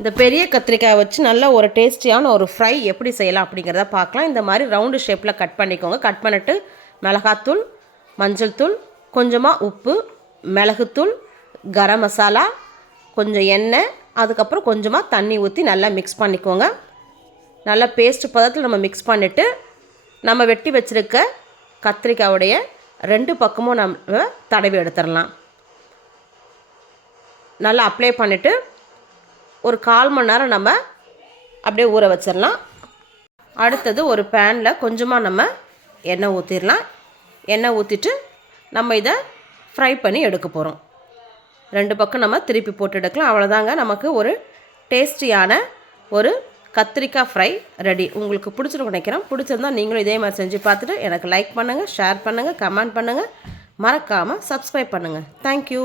இந்த பெரிய கத்திரிக்காய் வச்சு நல்ல ஒரு டேஸ்டியான ஒரு ஃப்ரை எப்படி செய்யலாம் அப்படிங்கிறத பார்க்கலாம். இந்த மாதிரி ரவுண்டு ஷேப்பில் கட் பண்ணிக்கோங்க. கட் பண்ணிட்டு மிளகாத்தூள் மஞ்சள் தூள் கொஞ்சமாக உப்பு மிளகுத்தூள் கரம் மசாலா கொஞ்சம் எண்ணெய் அதுக்கப்புறம் கொஞ்சமாக தண்ணி ஊற்றி நல்லா மிக்ஸ் பண்ணிக்கோங்க. நல்லா பேஸ்ட் பதத்தில் நம்ம மிக்ஸ் பண்ணிவிட்டு நம்ம வெட்டி வச்சுருக்க கத்திரிக்காயுடைய ரெண்டு பக்கமும் நம்ம தடவி எடுத்துடலாம். நல்லா அப்ளை பண்ணிவிட்டு ஒரு கால் மணி நேரம் நம்ம அப்படியே ஊற வச்சிடலாம். அடுத்தது ஒரு பேனில் கொஞ்சமாக நம்ம எண்ணெய் ஊற்றிடலாம் எண்ணெய் ஊற்றிட்டு நம்ம இதை ஃப்ரை பண்ணி எடுக்க போகிறோம் ரெண்டு பக்கம் நம்ம திருப்பி போட்டு எடுக்கலாம். அவ்வளோதாங்க நமக்கு ஒரு டேஸ்டியான ஒரு கத்திரிக்காய் ஃப்ரை ரெடி உங்களுக்கு பிடிச்சிருக்கும் நினைக்கிறேன். பிடிச்சிருந்தா நீங்களும் இதே மாதிரி செஞ்சு பார்த்துட்டு எனக்கு லைக் பண்ணுங்கள் ஷேர் பண்ணுங்கள் கமெண்ட் பண்ணுங்கள் மறக்காமல் சப்ஸ்கிரைப் பண்ணுங்கள் தேங்க்யூ